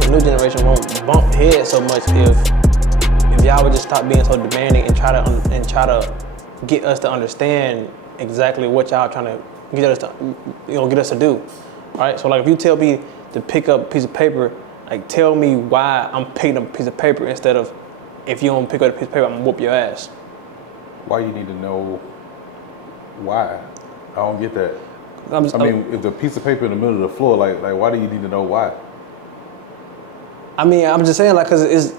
new generation won't bump heads so much if y'all would just stop being so demanding and try to get us to understand exactly what y'all trying to get us to do. All right? So like if you tell me to pick up a piece of paper, like tell me why I'm picking up a piece of paper instead of if you don't pick up a piece of paper, I'm gonna whoop your ass. Why you need to know why? I don't get that. I mean, if the piece of paper in the middle of the floor, like why do you need to know why? I mean, I'm just saying, like, cause it's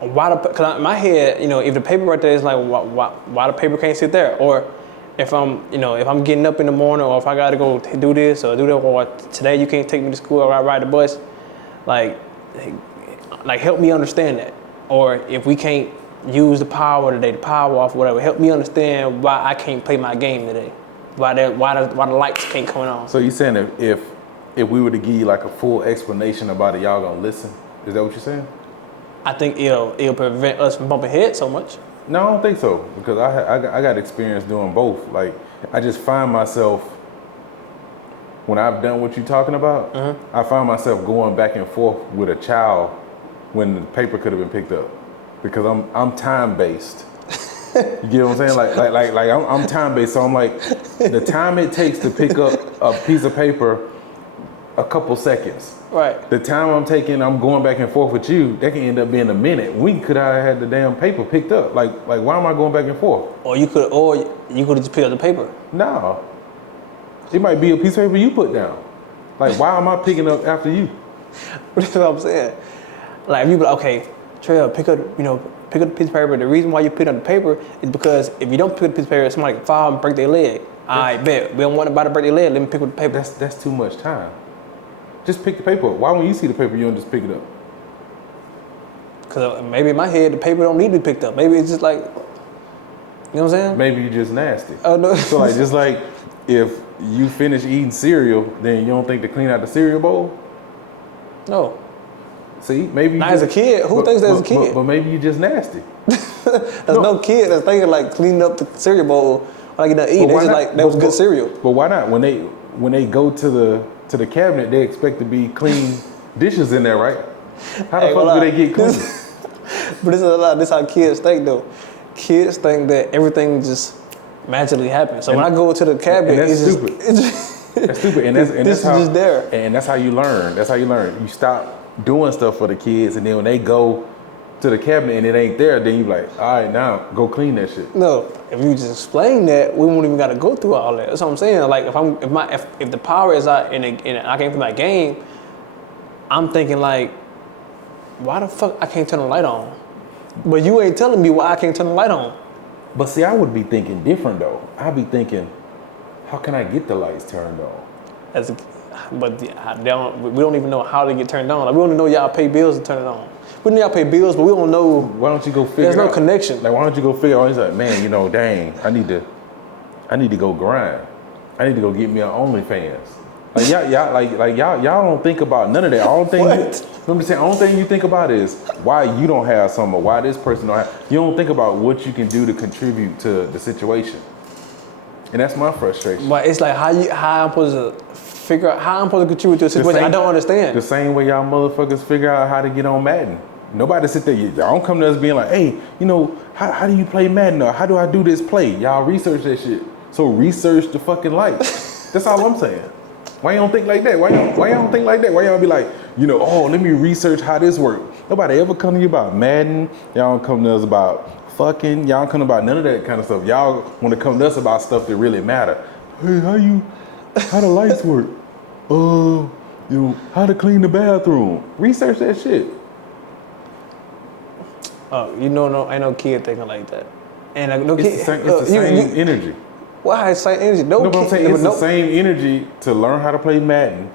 why cause in my head, if the paper right there is like, why the paper can't sit there, or if I'm getting up in the morning, or if I gotta go do this or do that, or today you can't take me to school or I ride the bus, like help me understand that, or if we can't use the power today, the power off, whatever, help me understand why I can't play my game today. Why the lights can't come on. So you saying if we were to give you like a full explanation about it, y'all gonna listen? Is that what you're saying? I think it'll prevent us from bumping heads so much. No, I don't think so, because I got experience doing both. Like I just find myself when I've done what you're talking about, I find myself going back and forth with a child when the paper could have been picked up, because I'm time based. You get what I'm saying? Like I'm time based, so I'm like, the time it takes to pick up a piece of paper, a couple seconds. Right. The time I'm going back and forth with you, that can end up being a minute. We could have had the damn paper picked up. Like why am I going back and forth? Or you could have just picked up the paper. No. It might be a piece of paper you put down. Like why am I picking up after you? That's what I'm saying. Like if you be like, okay, Trail, pick up the piece of paper. The reason why you pick up the paper is because if you don't pick up the piece of paper, somebody can fall and break their leg. All right, bet. We don't want nobody to break their leg. Let me pick up the paper. That's too much time. Just pick the paper up. Why when you see the paper, you don't just pick it up? Because maybe in my head, the paper don't need to be picked up. Maybe it's just like, you know what I'm saying? Maybe you're just nasty. Oh, no. So like, just like if you finish eating cereal, then you don't think to clean out the cereal bowl? No. See, maybe not as a kid. Who thinks that as a kid? But maybe you're just nasty. There's no kid that's thinking like cleaning up the cereal bowl when I get done eating. They just like, that was good cereal. But why not? When they go to the cabinet, they expect to be clean dishes in there, right? How the fuck do they get clean? But this is how kids think though. Kids think that everything just magically happens. So when I go to the cabinet, and that's it's stupid. That's stupid. And that's how, just there. And that's how you learn. That's how you learn. You stop doing stuff for the kids, and then when they go to the cabinet and it ain't there, then you like, all right, now go clean that shit. No, if you just explain that, we won't even got to go through all that. That's what I'm saying. Like if the power is out and I can't play my game, I'm thinking like, why the fuck I can't turn the light on? But you ain't telling me why I can't turn the light on. But see, I would be thinking different though. I'd be thinking, how can I get the lights turned on? But we don't even know how they get turned on. Like we only know y'all pay bills to turn it on. We know y'all pay bills, but we don't know. Why don't you go figure? There's no connection. Like why don't you go figure out? He's like, man, dang, I need to go grind. I need to go get me an OnlyFans. Like y'all don't think about none of that. All thing I'm just saying, only thing you think about is why you don't have some, or why this person don't have. You don't think about what you can do to contribute to the situation. And that's my frustration. But it's like how I'm supposed to figure out how I'm supposed to contribute to a situation I don't understand. The same way y'all motherfuckers figure out how to get on Madden. Nobody sit there, y'all don't come to us being like, hey, how do you play Madden, or how do I do this play? Y'all research that shit. So research the fucking lights. That's all I'm saying. Why you don't think like that? Why y'all don't think like that? Why y'all be like, let me research how this works? Nobody ever come to you about Madden. Y'all don't come to us about fucking. Y'all don't come about none of that kind of stuff. Y'all want to come to us about stuff that really matter. Hey, how the lights work? How to clean the bathroom. Research that shit. Oh, ain't no kid thinking like that. And no kid. It's the same energy. Why is the same energy? No, but I'm saying it's the same energy to learn how to play Madden,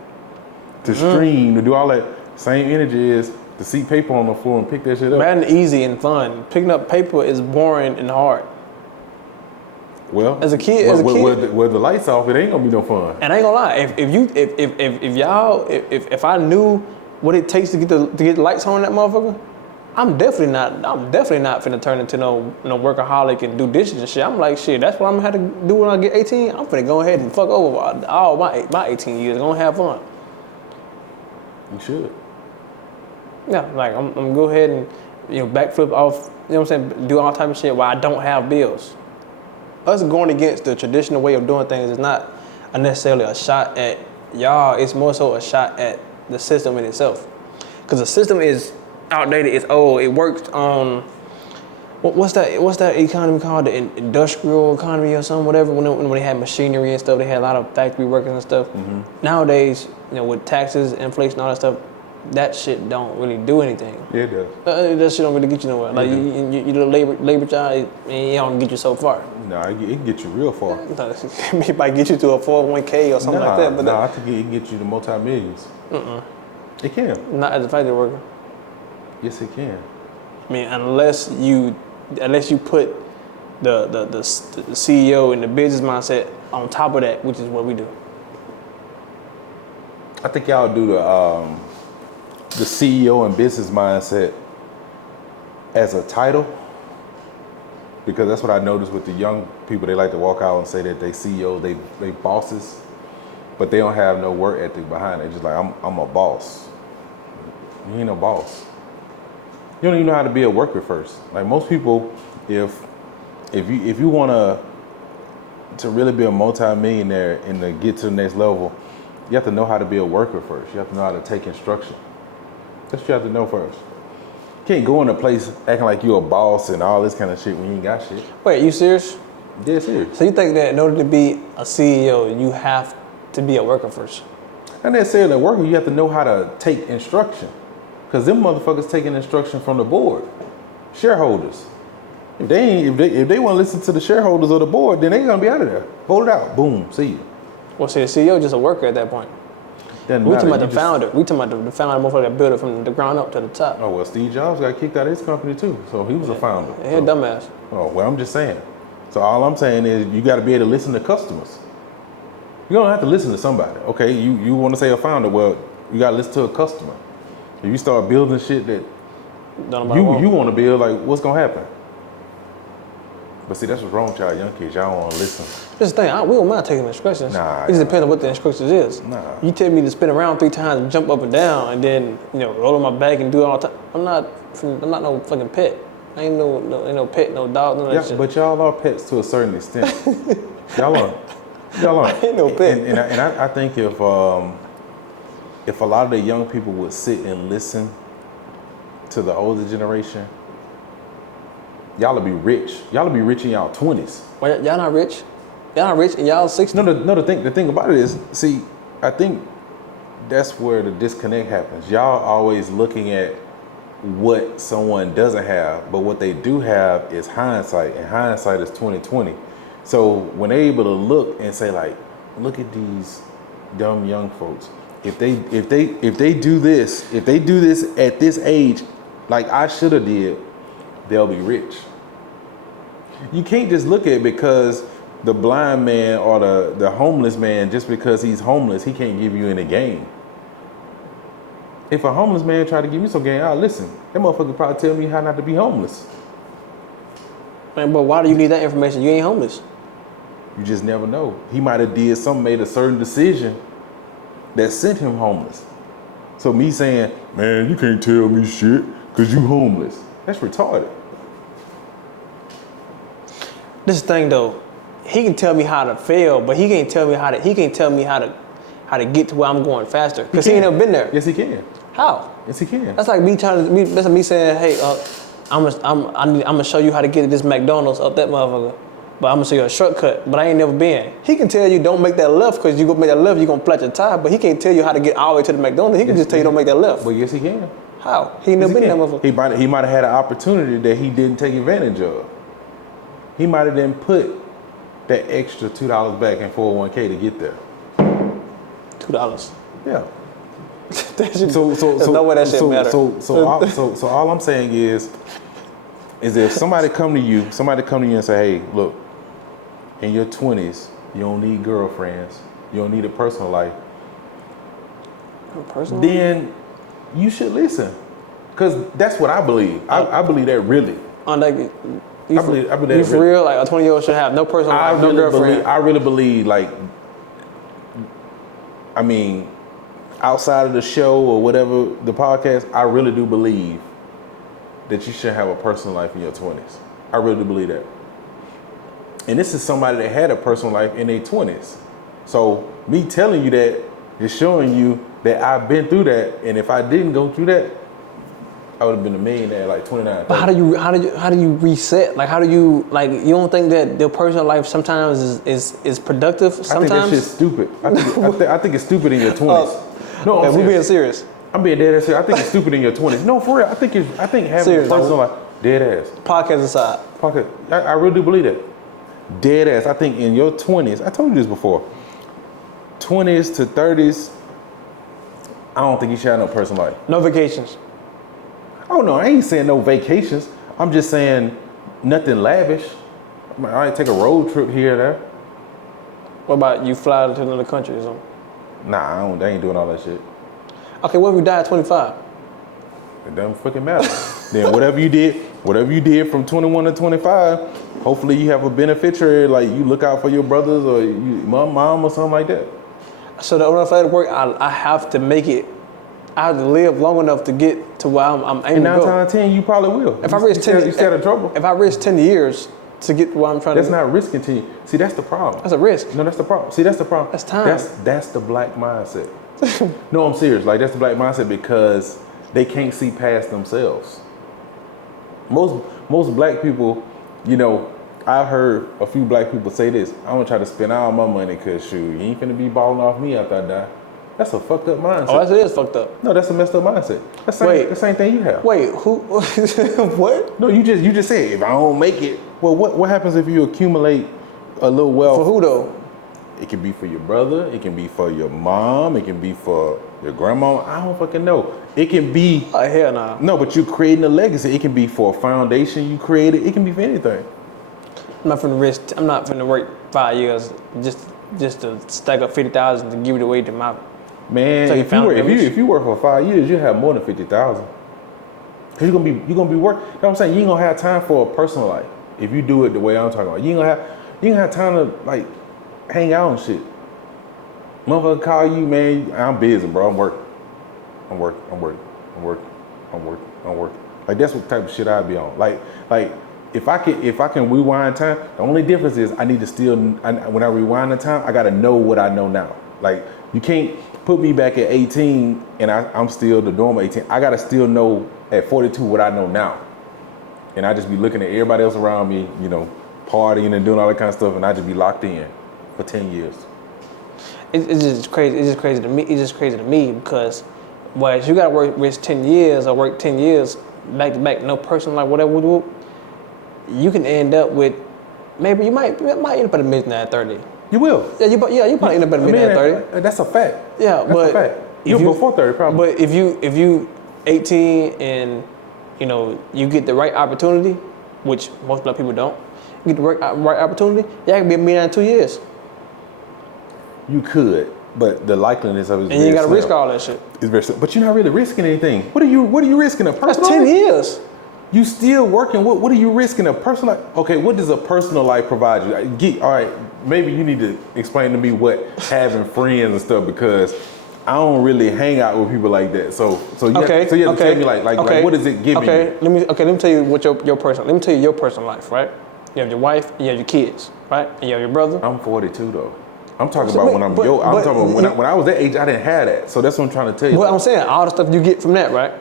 to stream, to do all that. Same energy is to see paper on the floor and pick that shit up. Madden is easy and fun. Picking up paper is boring and hard. Well, as a kid, with the lights off, it ain't gonna be no fun. And I ain't gonna lie, if I knew what it takes to get the lights on that motherfucker, I'm definitely not finna turn into no workaholic and do dishes and shit. I'm like, shit, that's what I'm gonna have to do when I get 18. I'm finna go ahead and fuck over all my 18 years. Gonna have fun. You should. Yeah, like I'm gonna go ahead and backflip off. You know what I'm saying? Do all type of shit while I don't have bills. Us going against the traditional way of doing things is not necessarily a shot at y'all. It's more so a shot at the system in itself. Because the system is outdated. It's old. It works on what's that economy called? The industrial economy or something, whatever. When they had machinery and stuff, they had a lot of factory workers and stuff. Mm-hmm. Nowadays, with taxes, inflation, all that stuff, that shit don't really do anything. Yeah, it does. That shit don't really get you nowhere. Like you do a labor job, it don't get you so far. Nah, it can get you real far. It might get you to a 401k or something like that. But I think it can get you to multi-millions. It can. Not as a factory worker. Yes, it can. I mean, unless you put the CEO and the business mindset on top of that, which is what we do. I think y'all do the CEO and business mindset as a title, because that's what I noticed with the young people. They like to walk out and say that they CEO, they bosses, but they don't have no work ethic behind it. Just like, I'm a boss. You ain't no boss. You don't even know how to be a worker first. Like most people, if you want to really be a multi-millionaire and to get to the next level, you have to know how to be a worker first. You have to know how to take instruction. That's what you have to know first. You can't go in a place acting like you're a boss and all this kind of shit when you ain't got shit. Wait, you serious? Yeah, serious. So you think that in order to be a CEO, you have to be a worker first? Not necessarily a worker, you have to know how to take instruction. Because them motherfuckers taking instruction from the board, shareholders. If they want to listen to the shareholders or the board, then they gonna be out of there. Vote it out. Boom. See you. Well, see, the CEO just a worker at that point. We talking about the founder. We talking about the founder, motherfucker that built it from the ground up to the top. Oh well, Steve Jobs got kicked out of his company too, so he was a founder. He a dumbass. Oh well, I'm just saying. So all I'm saying is you got to be able to listen to customers. You don't have to listen to somebody. Okay, you want to say a founder? Well, you got to listen to a customer. If you start building shit that you want to build, like what's gonna happen? But see, that's what's wrong with y'all young kids. Y'all don't want to listen. This is the thing. We don't mind taking instructions. Nah. It just depends on what the instructions is. Nah. You tell me to spin around 3 times and jump up and down, and then roll on my back and do it all the time. I'm not no fucking pet. I ain't no pet, no dog, none of that shit. But y'all are pets to a certain extent. Y'all are. I ain't no pet. And I think if a lot of the young people would sit and listen to the older generation, y'all will be rich. Y'all will be rich in y'all 20s. Well, y'all not rich. Y'all not rich and y'all 60. No, the thing about it is, see, I think that's where the disconnect happens. Y'all always looking at what someone doesn't have, but what they do have is hindsight, and hindsight is 20/20. So when they're able to look and say, like, look at these dumb young folks. If they do this at this age, like I should have did, they'll be rich. You can't just look at it because the blind man or the homeless man, just because he's homeless, he can't give you any game. If a homeless man try to give me some game, I'll listen. That motherfucker probably tell me how not to be homeless. Man, but why do you need that information? You ain't homeless. You just never know. He might have made a certain decision that sent him homeless. So me saying, man, you can't tell me shit because you homeless. That's retarded. This thing though, he can tell me how to fail, but he can't tell me how to get to where I'm going faster. Because he ain't never been there. Yes, he can. How? Yes, he can. That's like that's like me saying, hey, I'm gonna show you how to get to this McDonald's up that motherfucker. But I'm gonna show you a shortcut, but I ain't never been. He can tell you don't make that left because you go make that left, you're gonna flat your tire, but he can't tell you how to get all the way to the McDonald's. He can just tell you don't make that left. Well, yes, he can. How? He ain't never been that motherfucker. He might have had an opportunity that he didn't take advantage of. He might have then put that extra $2 back in 401k to get there. $2. Yeah. There's no way that shit matter. So all I'm saying is if somebody come to you and say, hey, look, in your 20s, you don't need girlfriends, you don't need a personal life, then you should listen. Because that's what I believe. I believe that really. I believe that really. For real, like a 20-year-old should have no personal life, no girlfriend. I really believe, like, I mean, outside of the show or whatever, the podcast, I really do believe that you should have a personal life in your 20s. I really do believe that. And this is somebody that had a personal life in their 20s. So me telling you that is showing you that I've been through that, and if I didn't go through that, I would have been a millionaire at like 29. But how do you reset? Like, how do you, like, you don't think that their personal life sometimes is productive? Sometimes? I think that shit's stupid. I think it's stupid in your 20s. No, okay, we're being serious. I'm being dead ass serious. I think it's stupid in your 20s. No, for real. I think having serious, a personal life, dead ass. Podcast aside. Podcast. I really do believe that. Dead ass. I think in your 20s, I told you this before, 20s to 30s, I don't think you should have no personal life. No vacations. Oh no, I ain't saying no vacations. I'm just saying nothing lavish. I might take a road trip here or there. What about you fly to another country or something? Nah, I ain't doing all that shit. Okay, what if you die at 25? It doesn't fucking matter. Then whatever you did from 21 to 25, hopefully you have a beneficiary, like you look out for your brothers or mom or something like that. So in order for that to work, I have to make it. I have to live long enough to get to where I'm aiming and to go. 9 times 10, you probably will. If I risk 10, you stay out of trouble. If I risk 10 years to get to where I'm trying that's to. That's not risking 10. See, that's the problem. That's a risk. No, that's the problem. See, that's the problem. That's time. That's the black mindset. No, I'm serious. Like, that's the black mindset because they can't see past themselves. Most black people, you know, I've heard a few black people say this. I'm gonna try to spend all my money because shoot, you ain't finna be balling off me after I die. That's a fucked up mindset. Oh, that is fucked up. No, that's a messed up mindset. That's the same thing you have. Wait, who? What? No, you just said if I don't make it. Well, what happens if you accumulate a little wealth? For who though? It can be for your brother. It can be for your mom. It can be for your grandma. I don't fucking know. It can be. Oh, hell nah. No, but you're creating a legacy. It can be for a foundation you created. It can be for anything. I'm not finna work 5 years just to stack up 50,000 to give it away to my. Man, if you work for 5 years, you have more than 50,000. Cause you're gonna be working. You know what I'm saying? You ain't gonna have time for a personal life if you do it the way I'm talking about. You ain't gonna have time to like hang out and shit. Motherfucker call you, man. I'm busy, bro. I'm working. Like that's what type of shit I'd be on. Like if I can rewind time, the only difference is I need to when I rewind the time, I gotta know what I know now. Like you can't put me back at 18 and I'm still the normal 18. I gotta still know at 42 what I know now. And I just be looking at everybody else around me, you know, partying and doing all that kind of stuff, and I just be locked in for 10 years. It's just crazy. It's just crazy to me. It's just crazy to me because, well, you gotta risk 10 years or work 10 years back to back, no personal life, whatever. You can end up with, maybe you might end up at a millionaire at 30. You will. Yeah, you probably end up at a millionaire at 30. That's a fact. Yeah, that's a fact. You're before 30 probably. But if you 18 and you know you get the right opportunity, which most black people don't, you get the right opportunity, yeah, I can be a millionaire in 2 years. You could, but the likeliness of it is and you ain't gotta risk all that shit. It's very slim. But you're not really risking anything. What are you risking? A personal That's 10 years. You still working. What are you risking? A personal life? Okay, what does a personal life provide you? All right, maybe you need to explain to me what having friends and stuff, because I don't really hang out with people like that. So you have to tell me like what does it give me? Let me tell you what your personal. Let me tell you your personal life, right? You have your wife, you have your kids, right? And you have your brother. I'm 42 though. I'm talking about when I'm talking about when I was that age, I didn't have that. So that's what I'm trying to tell you. What I'm saying, all the stuff you get from that, right?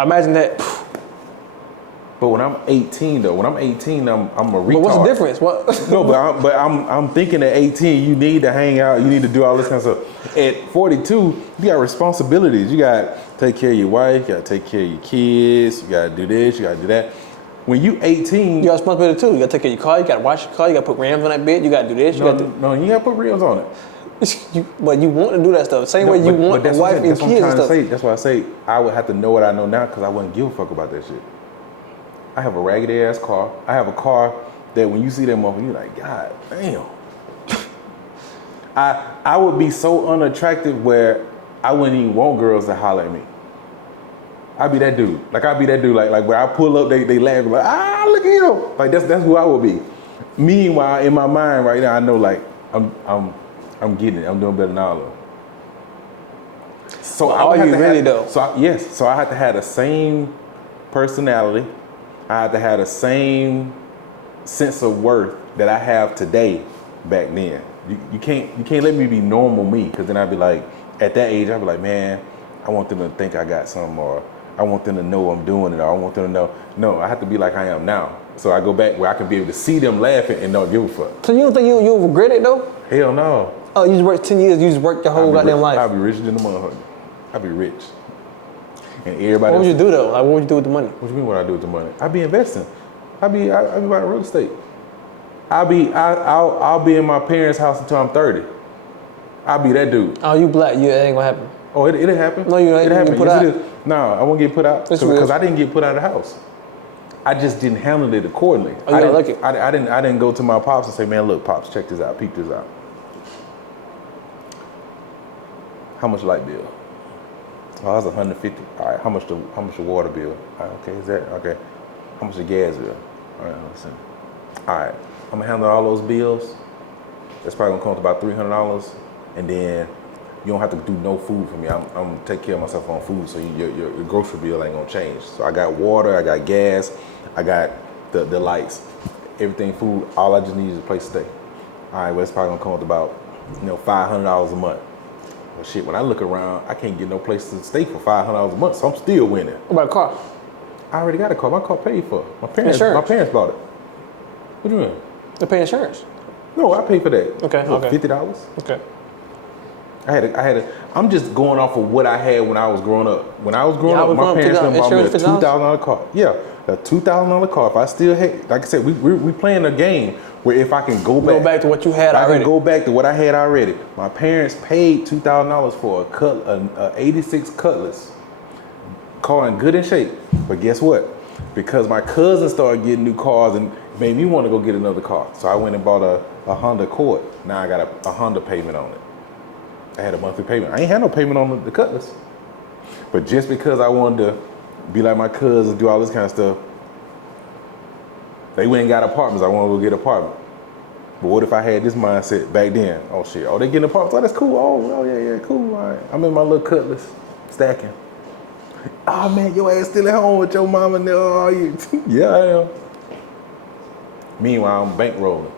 Imagine that. But when I'm 18 though, I'm a retard. But what's the difference? What? No, but I'm thinking at 18 you need to hang out, you need to do all this kind of stuff. At 42, you got responsibilities. You got to take care of your wife, you got to take care of your kids, you got to do this, you got to do that. When you 18, you got responsibility too. You got to take care of your car, you got to wash your car, you got to put rims on that bed, you got to do this. You got to put rims on it. But you want to do that stuff. Same way you want a wife and kids and stuff. That's why I say I would have to know what I know now, because I wouldn't give a fuck about that shit. I have a raggedy ass car. I have a car that when you see that motherfucker, you're like, God damn. I would be so unattractive where I wouldn't even want girls to holler at me. I'd be that dude. Like where I pull up, they laugh like, look at him. Like that's who I would be. Meanwhile, in my mind right now, I know like I'm getting it. I'm doing better than all of them. So are you really though? Yes. So I had to have the same personality. I had to have the same sense of worth that I have today back then. You can't let me be normal me, because then I'd be like, at that age I'd be like, man, I want them to think I got something, or I want them to know I'm doing it, or I want them to know. No, I have to be like I am now. So I go back where I can be able to see them laughing and not give a fuck. So you don't think you regret it though? Hell no. Oh, you just worked 10 years. You just worked your whole goddamn life. I'd be richer than the motherfucker. I'd be rich. And everybody. What would you do though? Like, what would you do with the money? What you mean? What I do with the money? I'd be investing. I'd be buying real estate. I'll be in my parents' house until I'm 30. I'll be that dude. Oh, you black? You ain't gonna happen. Oh, it'll happen. No, you ain't gonna get put out. Yes, it is. No, I won't get put out because I didn't get put out of the house. I just didn't handle it accordingly. Oh, you lucky. I didn't go to my pops and say, man, look, pops, check this out, peep this out. How much light bill? Oh, that's 150. All right, how much the water bill? All right, okay, is that okay? How much the gas bill? All right, listen. All right, I'm gonna handle all those bills. That's probably gonna come to about $300, and then you don't have to do no food for me. I'm gonna take care of myself on food, so your grocery bill ain't gonna change. So I got water, I got gas, I got the lights, everything, food. All I just need is a place to stay. All right, well, it's probably gonna come to about $500 a month. Well, shit, when I look around, I can't get no place to stay for $500 a month, so I'm still winning. What about a car? I already got a car. My car paid for. My parents bought it. What do you mean? They pay insurance. No, I paid for that. Okay. $50. Okay. I'm just going off of what I had when I was growing up. When I was growing up, my parents done bought me a $2,000 car. Yeah, a $2,000 car. If I still had, like I said, we playing a game where if I can go back to what you had already. I can go back to what I had already. My parents paid $2,000 for a 86 Cutlass. Car in good shape. But guess what? Because my cousin started getting new cars and made me want to go get another car. So I went and bought a Honda Accord. Now I got a Honda payment on it. I had a monthly payment. I ain't had no payment on the Cutlass. But just because I wanted to be like my cousins, do all this kind of stuff, they went and got apartments. I want to go get an apartment. But what if I had this mindset back then? Oh shit, they getting apartments. Oh, that's cool. Oh yeah, cool. All right. I'm in my little Cutlass, stacking. Oh man, your ass still at home with your mama now. Oh, you? Yeah, I am. Meanwhile, I'm bankrolling.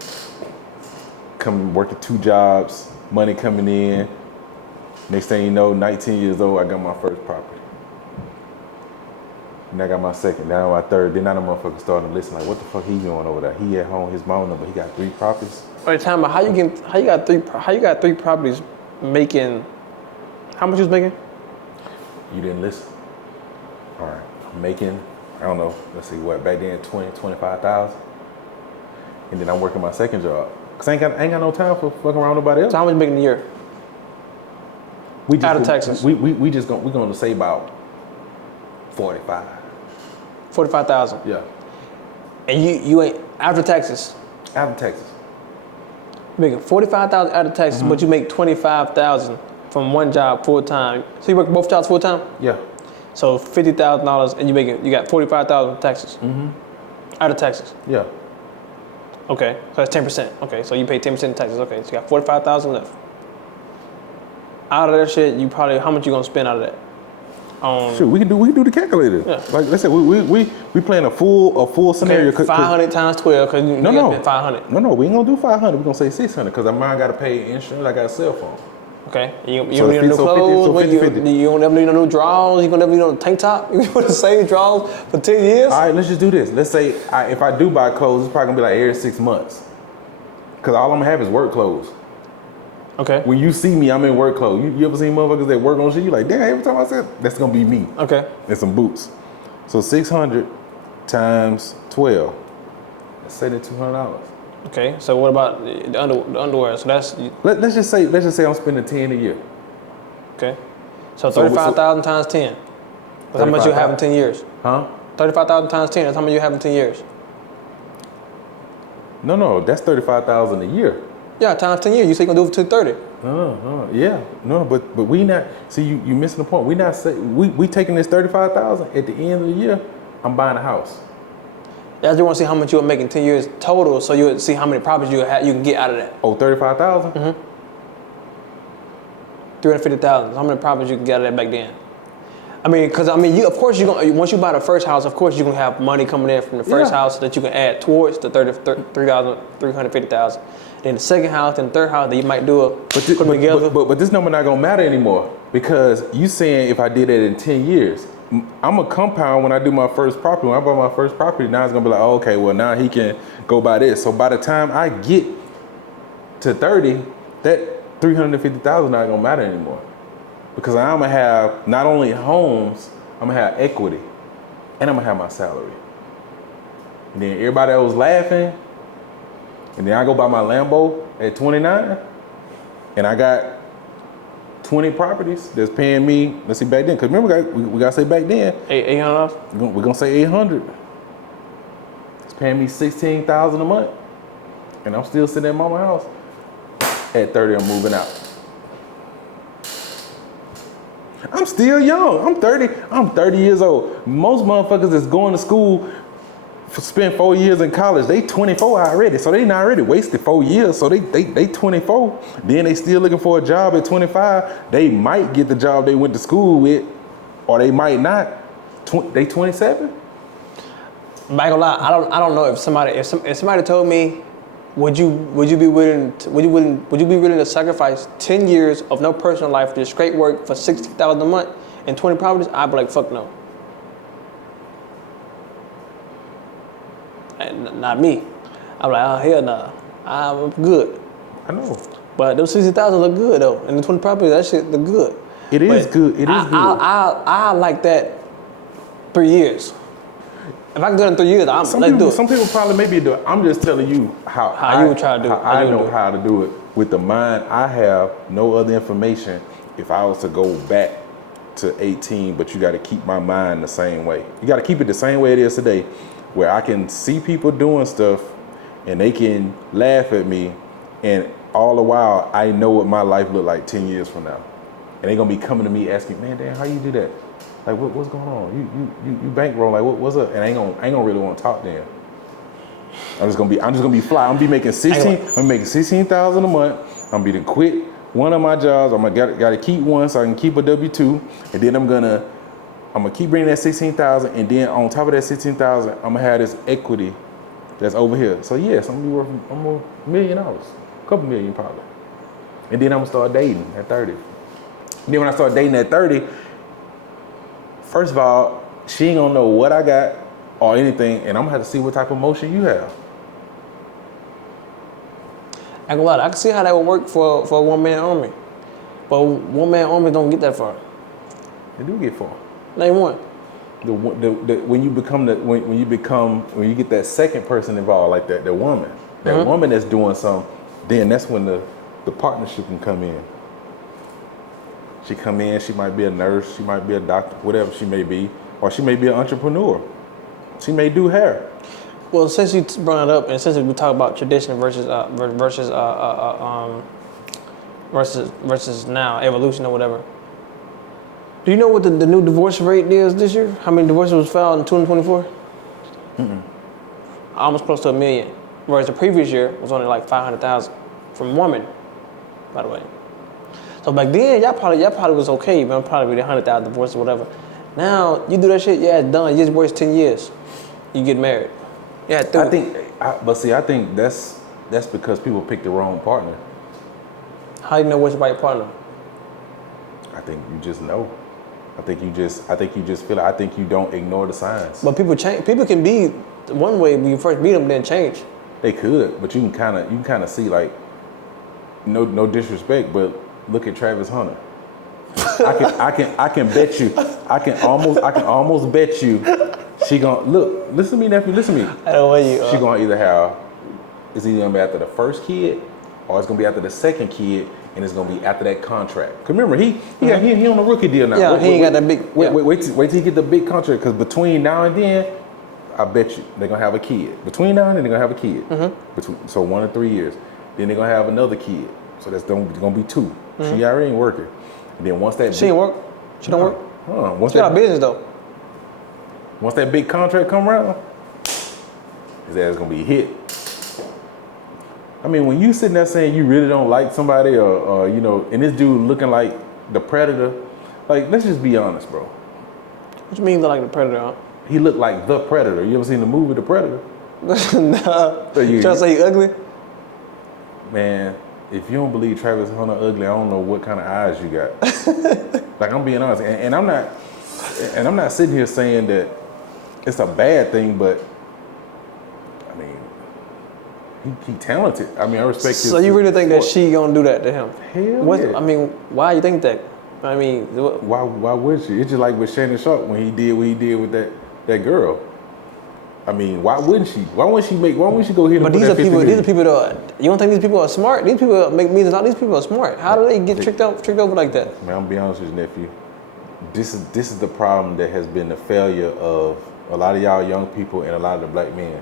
Working 2 jobs, money coming in. Next thing you know, 19 years old, I got my first property. And I got my second, now my third. Then that motherfucker started to listen like, what the fuck he doing over there? He at home, his mama number, he got 3 properties. Wait, time about how you got 3 properties making, how much you was making? You didn't listen. All right, I'm making, I don't know, let's see what, back then 25,000. And then I'm working my second job. Cause I ain't got no time for fucking around nobody else. So how much you making a year? Out of Texas. We're gonna say about 45. 45,000. Yeah. And you ain't after Texas. After Texas. Making 45,000 out of Texas, but you make 25,000 from one job full time. So you work both jobs full time? Yeah. So $50,000 and you got 45,000 in Texas. Out of Texas. Yeah. Okay, so that's 10%. Okay, so you pay 10% in Texas. Okay, so you got 45,000 left. Out of that shit, you probably, how much you gonna spend out of that? Shoot, we can do the calculator. Yeah. Like let's say we playing a full scenario. Okay, 500 times 12, because you gotta spend 500. No, we ain't gonna do 500. We gonna say 600, because mine gotta pay insurance. I got a cell phone. Okay, you don't need no new clothes. 50. You don't ever need no new drawers. You gonna never need no tank top. You want the same drawers for 10 years? All right, let's just do this. Let's say if I do buy clothes, it's probably gonna be like every 6 months, because all I'm gonna have is work clothes. Okay. When you see me, I'm in work clothes. You ever seen motherfuckers that work on shit? You like, damn, every time I said, that's gonna be me. Okay. And some boots. So 600 times 12. Let's say that $200. Okay. So what about the underwear? So that's. Let's just say I'm spending 10 a year. Okay. So 35,000 times 10. That's how much you have in 10 years. Huh? 35,000 times 10. That's how much you have in 10 years. No, that's 35,000 a year. Yeah, times 10 years. You say you're gonna do it to 30. Yeah. No, but we not. See, you missing the point. We not say we taking this 35,000 at the end of the year. I'm buying a house. Yeah, I just want to see how much you'll make in 10 years total, so you'll see how many properties you can get out of that. Oh, 35,000. $350,000. How many properties you can get out of that back then? I mean, because you of course once you buy the first house, of course you're gonna have money coming in from the first house that you can add towards the 350,000. Then the second house, then the third house, then you might do put them together. But this number not gonna matter anymore because you saying if I did it in 10 years, I'm a compound when I do my first property. When I buy my first property, now it's gonna be like, oh, okay, well now he can go buy this. So by the time I get to 30, that 350,000 not gonna matter anymore. Because I'm gonna have not only homes, I'm gonna have equity, and I'm gonna have my salary. And then everybody else laughing, and then I go buy my Lambo at 29, and I got 20 properties that's paying me. Let's see back then, because remember we gotta say back then. $800. We're gonna say 800. It's paying me 16,000 a month, and I'm still sitting at mama's house. At 30, I'm moving out. I'm still young. I'm 30 years old. Most motherfuckers that's going to school spend 4 years in college. They 24 already. So they not already wasted 4 years. So they 24. Then they still looking for a job at 25. They might get the job they went to school with, or they might not. They 27. I'm not gonna lie, I don't know if somebody told me, would you be willing to sacrifice 10 years of no personal life, just straight work for $60,000 a month and 20 properties? I'd be like, fuck no. And not me. I'm like, oh hell no, I'm good. I know. But those 60,000 look good though, and the 20 properties, that shit look good. It is good. It is good. I like that 3 years. If I can do it in 3 years, let's do it. Some people probably maybe do it. I'm just telling you how you would try to do it. I know how to do it. With the mind, I have no other information. If I was to go back to 18, but you got to keep my mind the same way. You got to keep it the same way it is today, where I can see people doing stuff and they can laugh at me, and all the while I know what my life look like 10 years from now. And they're going to be coming to me asking, man, Dan, how you do that? Like, what's going on? You bankroll, like, what's up? And I ain't gonna really want to talk then. I'm just gonna be fly. I'm gonna be making 16,000 a month. I'm gonna be to quit one of my jobs. I'm gonna gotta keep one so I can keep a W-2, and then I'm gonna keep bringing that 16,000, and then on top of that 16,000, I'm gonna have this equity that's over here. So yes, I'm gonna be worth $1 million, a couple million probably. And then I'm gonna start dating at 30. And then when I start dating at 30. First of all, she ain't gonna know what I got or anything, and I'm gonna have to see what type of motion you have. I can lie, I can see how that would work for a one-man army. But one-man army don't get that far. They do get far. Name one. When you get that second person involved, like that woman, woman that's doing something, then that's when the partnership can come in. She come in, she might be a nurse, she might be a doctor, whatever she may be, or she may be an entrepreneur. She may do hair. Well, since you brought it up, and since we talk about tradition versus now, evolution or whatever, do you know what the new divorce rate is this year? How many divorces was filed in 2024? Almost close to 1 million, whereas the previous year was only like 500,000 from women, by the way. So back then, y'all probably was okay, man. Probably 100,000 divorces or whatever. Now you do that shit, yeah, it's done. You just waste 10 years. You get married. Yeah, I think that's because people pick the wrong partner. How do you know what's the right partner? I think you just know. I think you just feel it. I think you don't ignore the signs. But people change. People can be one way when you first meet them, then change. They could, but you can kind of see, like, no disrespect, but look at Travis Hunter. I can bet you. I can almost bet you. She gonna look. Listen to me, nephew. Listen to me. I don't want you. She gonna either have. It's either gonna be after the first kid, or it's gonna be after the second kid, and it's gonna be after that contract. Cause remember, he on a rookie deal now. Yeah, he ain't got that big. Wait till he get the big contract. Cause between now and then, I bet you they're gonna have a kid. Between now and then, they're gonna have a kid. So 1 to 3 years. Then they're gonna have another kid. So that's gonna be 2. She already ain't working. And then once that she ain't work. She don't work. Once she got a business though. Once that big contract come around, his ass gonna be hit. I mean, when you sitting there saying you really don't like somebody, or and this dude looking like the Predator. Like, let's just be honest, bro. What you mean he look like the Predator, huh? He looked like the Predator. You ever seen the movie The Predator? Nah. So You trying to say he ugly? Man, if you don't believe Travis Hunter ugly, I don't know what kind of eyes you got. Like, I'm being honest, and I'm not sitting here saying that it's a bad thing, but I mean, he talented. I mean, I respect his. So you really think that she gonna do that to him? Hell yeah. I mean, why you think that? I mean, Why would she? It's just like with Shannon Sharp when he did what he did with that girl. I mean, why wouldn't she? Why wouldn't she go here? But these are people. These are people that you don't think these people are smart? These people make millions. These people are smart. How do they get tricked over like that? Man, I'm gonna be honest with you, nephew. This is the problem that has been the failure of a lot of y'all young people and a lot of the black men.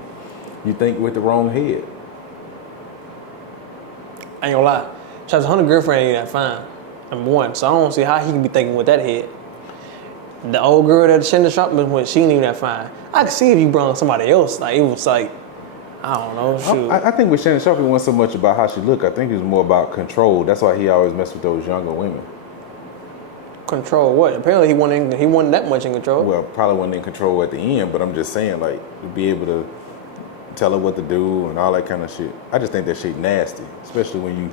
You think with the wrong head. I ain't gonna lie. Travis Hunter's girlfriend ain't that fine. Number one, so I don't see how he can be thinking with that head. The old girl that Shannon Sharp was with, she ain't even that fine. I could see if you brought somebody else. Like, it was like, I don't know. Shoot. I think with Shannon Sharp, it wasn't so much about how she looked. I think it was more about control. That's why he always messed with those younger women. Control what? Apparently he wasn't that much in control. Well, probably wasn't in control at the end, but I'm just saying, like, to be able to tell her what to do and all that kind of shit. I just think that shit nasty, especially when you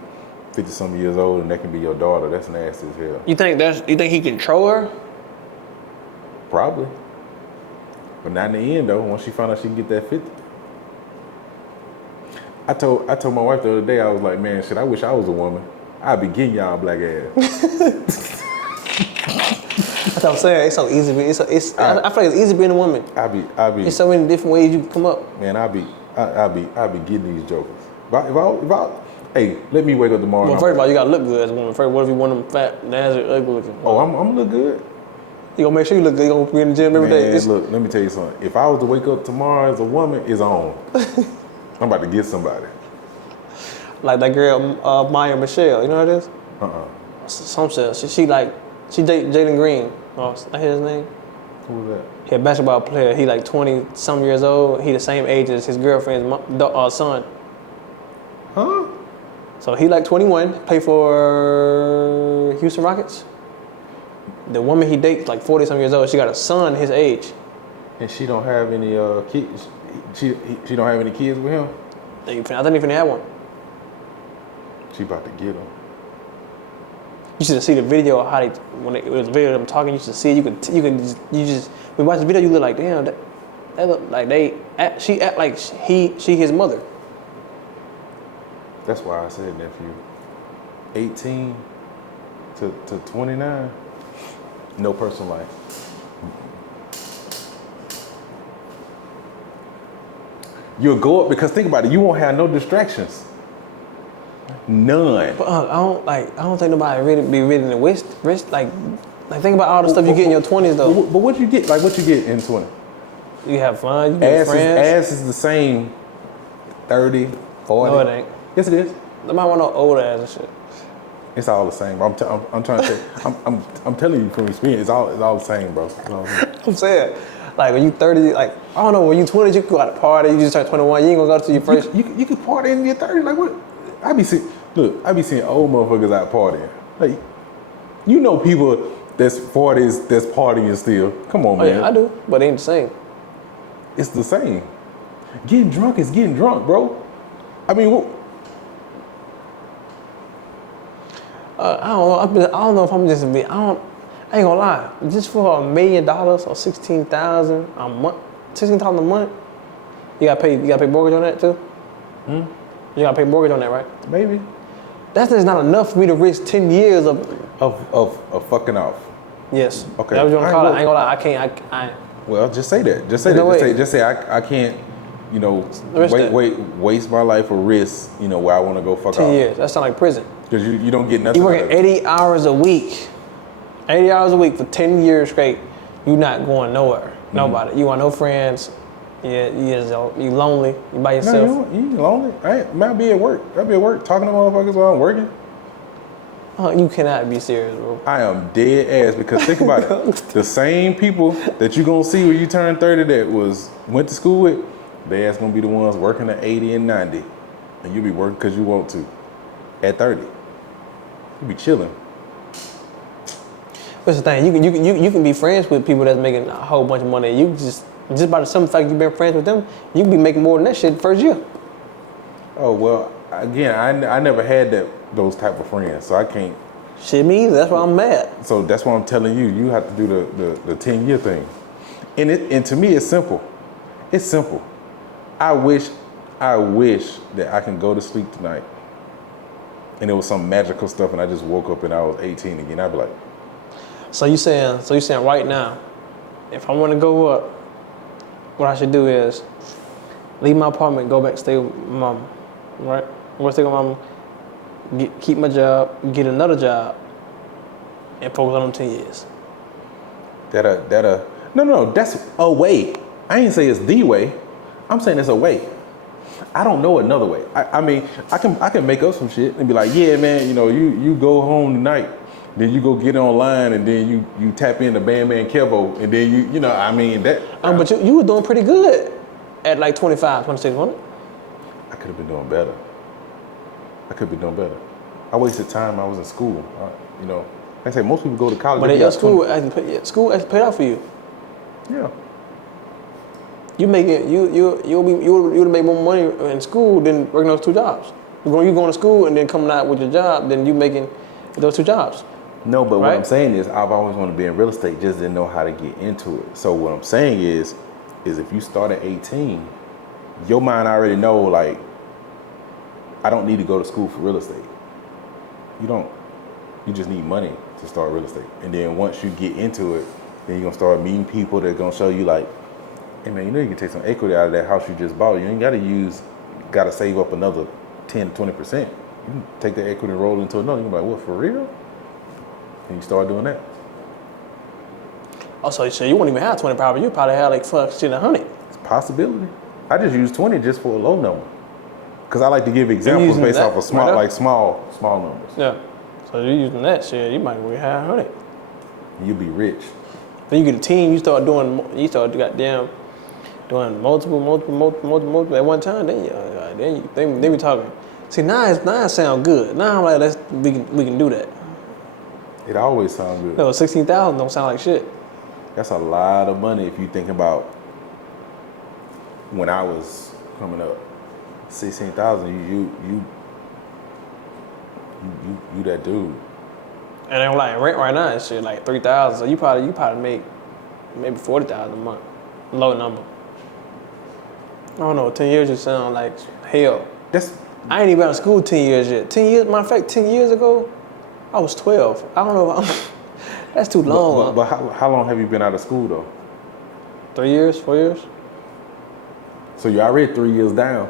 50-some years old and that can be your daughter. That's nasty as hell. You think he control her? Probably. But not in the end though, once she found out she can get that 50. I told my wife the other day, I was like, man, shit, I wish I was a woman. I'd be getting y'all black ass. That's what I'm saying. It's so easy. I feel like it's easy being a woman. I be. There's so many different ways you can come up. Man, I be getting these jokers. If I hey, let me wake up tomorrow. Well, first of all, you gotta look good as a woman. First, what if you want them fat, nasty, ugly looking? Oh, I'm gonna look good. You gonna make sure you look good. You gonna be in the gym every day. Look, let me tell you something. If I was to wake up tomorrow as a woman, it's on. I'm about to get somebody. Like that girl, Maya Michelle. You know what it is? Some shit. She date Jalen Green. Oh, I hear his name. Who was that? He a basketball player. He like 20-some years old. He the same age as his girlfriend's son. Huh? So he like 21. Play for Houston Rockets. The woman he dates like 40-some years old. She got a son his age. And she don't have any kids. She don't have any kids with him. I think he finna have one. She about to get him. You should see the video of how it was a video of them talking. You should see it. You just when you watch the video, you look like, damn, that look like she act like she his mother. That's why I said, nephew, 18 to 29, no personal life. You'll go up because think about it, you won't have no distractions. None. But I don't think nobody really be in the wrist like think about all the stuff you get in your 20s though. But what you get? Like what you get in 20? You have fun. You get friends. Ass is the same. 30, 40. No, it ain't. Yes, it is. Nobody want no old ass and shit. It's all the same. I'm trying to say. I'm telling you from experience. It's all the same, bro. I'm saying. Like when you 30, like I don't know, when you 20, you can go out to party. You just turn 21. You ain't gonna go to your first. You can party in your 30. Like what? I be seeing old motherfuckers out partying. Like, you know people that's 40s that's partying still. Come on, man. Yeah, I do, but it ain't the same. It's the same. Getting drunk is getting drunk, bro. I mean, what? I don't know. I don't know if I'm just I ain't gonna lie. Just for $1 million or $16,000 a month, $16,000 a month, you gotta pay mortgage on that too. You gotta pay mortgage on that, right? Maybe. That's just not enough for me to risk 10 years of fucking off. Yes. Okay. That's what you wanna call it. I ain't gonna lie. I can't. Well, just say that. Just say no that. Just say I can't. You know, waste my life or risk. You know, where I want to go fuck 10 off. 10 years. That sounds like prison. Because you don't get nothing. You working 80 hours a week. 80 hours a week for 10 years straight. You not going nowhere. Nobody. You want no friends. Yeah, you lonely. You by yourself. No, you lonely. I might be at work. I'll be at work talking to motherfuckers while I'm working. You cannot be serious, bro. I am dead ass because think about it. The same people that you gonna see when you turn 30 that went to school with, they ass gonna be the ones working at 80 and 90. And you be working because you want to. At 30. You be chilling. What's the thing? You can be friends with people that's making a whole bunch of money. You just by the simple fact you've been friends with them, you can be making more than that shit the first year. Oh well, again, I never had those type of friends, so I can't. Shit, me either. That's why I'm mad. So that's why I'm telling you, you have to do the 10-year thing, and to me it's simple. It's simple. I wish that I can go to sleep tonight, and it was some magical stuff, and I just woke up and I was 18 again. I'd be like. So you saying right now, if I want to go up, what I should do is leave my apartment, go back, stay with my mama, right? I'm gonna stay with my mama, keep my job, get another job, and focus on them 10 years. No, that's a way. I ain't say it's the way. I'm saying it's a way. I don't know another way. I mean, I can make up some shit and be like, yeah, man, you go home tonight. Then you go get online, and then you tap into Bandman Kevo, and then I mean that. But you were doing pretty good at like 25, 26, wasn't it? I could have been doing better. I wasted time. I was in school. Like I say, most people go to college. But at your school actually paid off for you. Yeah. You make it. You'll make more money in school than working those two jobs. You going to school and then coming out with your job, then you making those two jobs. No, but right? What I'm saying is I've always wanted to be in real estate, just didn't know how to get into it. So what I'm saying is if you start at 18, your mind already know, like, I don't need to go to school for real estate. You don't. You just need money to start real estate. And then once you get into it, then you're going to start meeting people that are going to show you, like, hey, man, you can take some equity out of that house you just bought. You ain't got to save up another 10, 20%. You can take that equity and roll into another. You're like, what, for real? And you start doing that. Oh, so you wouldn't even have 20 probably. You probably have like 100. It's a possibility. I just use 20 just for a low number. Because I like to give examples based off of small numbers. Yeah. So you're using that shit, you might really have 100. You'll be rich. Then you get a team, you start goddamn doing multiple at one time, then we talking. See, now it sound good. Now I'm like, we can do that. It always sounds good. No, 16,000 don't sound like shit. That's a lot of money if you think about when I was coming up. 16,000, you that dude. And I'm like rent right now and shit like 3,000. So you probably make maybe 40,000 a month. Low number. I don't know. 10 years just sound like hell. I ain't even out of school 10 years yet. 10 years. Matter of fact, 10 years ago, I was 12. I don't know. That's too long. But how long have you been out of school though? 3 years, 4 years. So you're already 3 years down.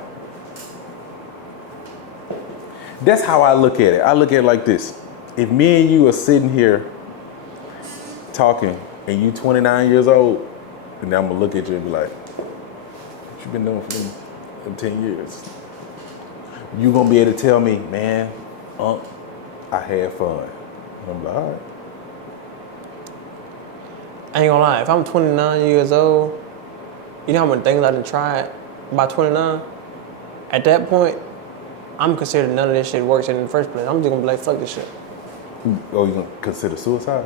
That's how I look at it. I look at it like this. If me and you are sitting here talking and you 29 years old, then I'm gonna look at you and be like, what you been doing for them 10 years? You gonna be able to tell me, man, I had fun. And I'm like, all right. I ain't gonna lie, if I'm 29 years old, you know how many things I done tried by 29? At that point, I'm considering none of this shit works in the first place. I'm just gonna be like, fuck this shit. Oh, you gonna consider suicide?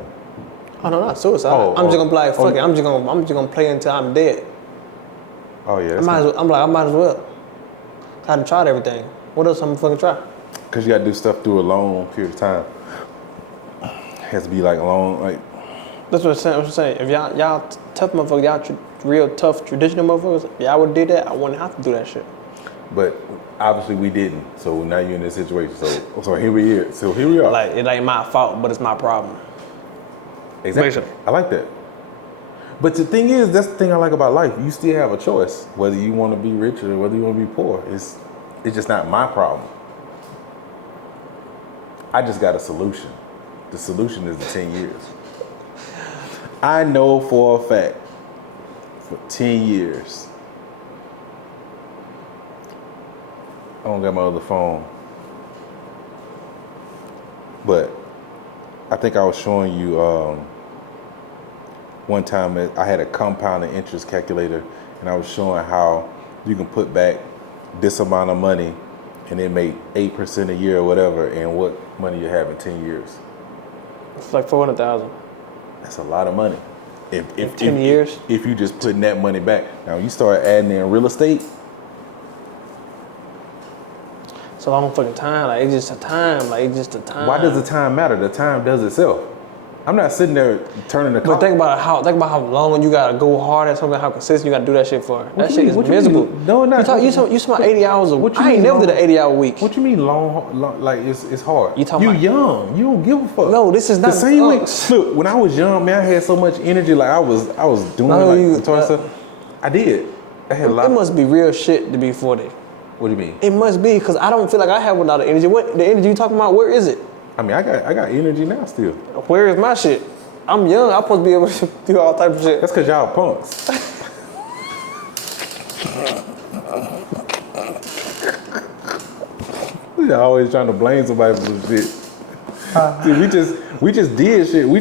Oh no, not suicide. I'm just gonna be like, fuck it. I'm just gonna play until I'm dead. Oh yeah. I might as well. I done tried everything. What else I'm gonna fucking try? Cause you gotta do stuff through a long period of time. It has to be like long, like. That's what I'm saying. If y'all tough motherfuckers, y'all real tough traditional motherfuckers, if y'all would did that, I wouldn't have to do that shit. But obviously we didn't. So now you're in this situation. So here we are. So here we are. Like it ain't my fault, but it's my problem. Exactly. Basically. I like that. But the thing is, that's the thing I like about life. You still have a choice whether you want to be rich or whether you want to be poor. It's just not my problem. I just got a solution. The solution is the 10 years. I know for a fact, for 10 years, I don't got my other phone, but I think I was showing you one time I had a compounding interest calculator, and I was showing how you can put back this amount of money and it make 8% a year or whatever, and what money you have in 10 years. It's like 400,000. That's a lot of money. If 10 years. If you just putting that money back. Now you start adding in real estate. It's a long fucking time. Like it's just a time. Like it's just a time. Why does the time matter? The time does itself. I'm not sitting there turning the clock. But think about how long you gotta go hard at something, how consistent you gotta do that shit for. That shit is miserable. No, not. You talking about 80 hours a week. I ain't never did an 80-hour week. What you mean long like it's hard? You talking about young. You don't give a fuck. No, this is not the same way. Look, when I was young, man, I had so much energy. Like I was doing guitar stuff. I did. I had a lot. It must be real shit to be 40. What do you mean? It must be, because I don't feel like I have a lot of energy. What the energy you talking about? Where is it? I mean, I got energy now still. Where is my shit? I'm young. I'm supposed to be able to do all type of shit. That's because y'all punks. Y'all always trying to blame somebody for some shit. See, we just did shit. We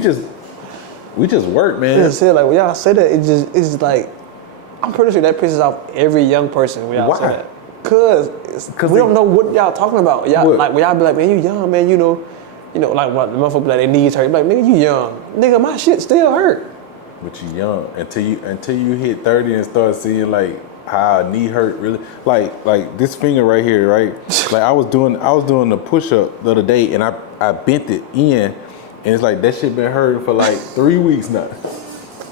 just work, man. It's like when y'all say that, it's just like, I'm pretty sure that pisses off every young person when y'all say that. Cause we don't know what y'all talking about. Y'all like when y'all be like, man, you young, man, you know, like what the motherfucker be like, their knees hurt. You be like, nigga, you young. Nigga, my shit still hurt. But you young until you hit 30 and start seeing like how a knee hurt really. Like this finger right here, right? Like I was doing the push up the other day and I bent it in, and it's like that shit been hurting for like 3 weeks now.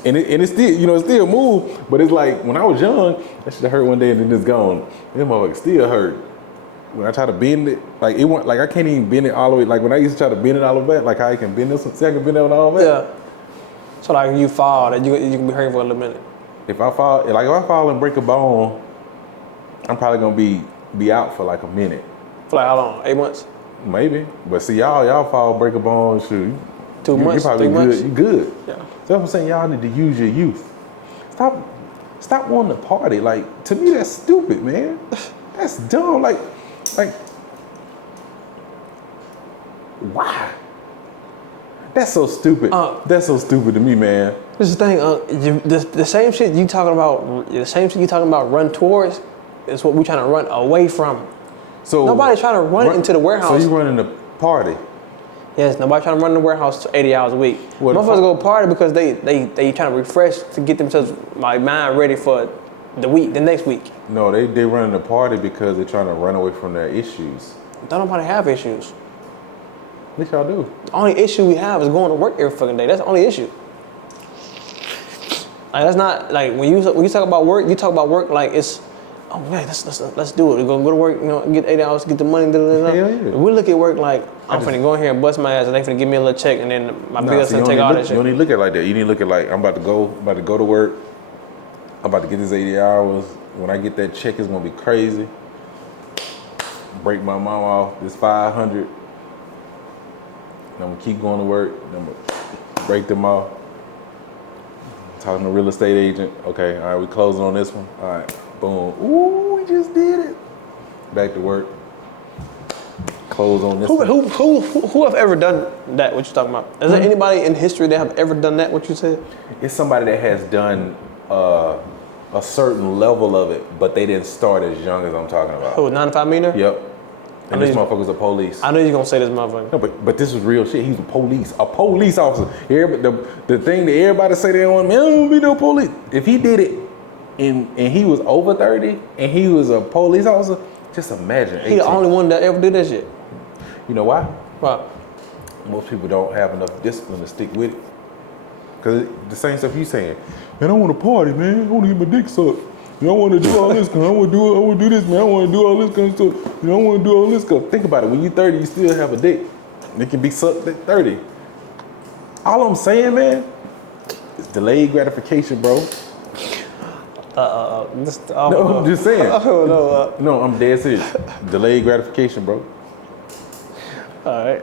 And it's still, it still move, but it's like when I was young, that shit hurt one day and then it's gone. This motherfucker still hurt. When I try to bend it, like it went, like I can't even bend it all the way. Like when I used to try to bend it all the way back, like how I can bend this one, see I can bend it all the way back. Yeah. So like you fall, that you can be hurting for a little minute. If I fall and break a bone, I'm probably gonna be out for like a minute. For like how long? 8 months? Maybe. But see y'all fall, break a bone, shoot. 2 months, you probably 3 months? good. You good. Yeah. So I'm saying y'all need to use your youth. Stop wanting to party. Like to me that's stupid, man. That's dumb. Like why? That's so stupid. That's so stupid to me, man. This is the thing. The same shit you talking about, run towards, is what we trying to run away from. So nobody's trying to run into the warehouse. So you running the party? Yes, nobody trying to run the warehouse 80 hours a week. Motherfuckers go party because they trying to refresh to get themselves mind ready for the next week. No, they running the party because they're trying to run away from their issues. Don't nobody have issues. At least y'all do. The only issue we have is going to work every fucking day. That's the only issue. Like that's not like when you talk about work, you talk about work like it's, oh man, let's do it. We're gonna go to work, get 8 hours, get the money. Hell yeah. We look at work like I'm finna go in here and bust my ass, and they finna give me a little check, and then my bills finna take all that shit. You don't need to look at it like that. You need to look at like I'm about to go to work. I'm about to get this 80 hours. When I get that check, it's gonna be crazy. Break my mom off this 500. And I'm gonna keep going to work. And I'm gonna break them off. Talking to a real estate agent. Okay, all right, we closing on this one. All right, boom. Ooh, we just did it. Back to work. Close on this one. Who have ever done that, what you talking about? Is there anybody in history that have ever done that, what you said? It's somebody that has done a certain level of it, but they didn't start as young as I'm talking about. Who, 95 meter? Yep. And this motherfucker's a police. I know you're gonna say this motherfucker. No, but this was real shit. He's a police officer. The thing that everybody say they don't want, man, I don't be no police. If he did it and he was over 30 and he was a police officer, just imagine. He the only one that ever did that shit. You know why? Why? Most people don't have enough discipline to stick with it. Because the same stuff you saying, man, I want to party, man. I want to get my dick sucked. I want to do all this, I want to do this, man. I want to do all this kind of stuff. I want to do all this stuff. Think about it. When you're 30, you still have a dick. It can be sucked at 30. All I'm saying, man, is delayed gratification, bro. I'm just saying. No, I'm dead serious. Delayed gratification, bro. All right.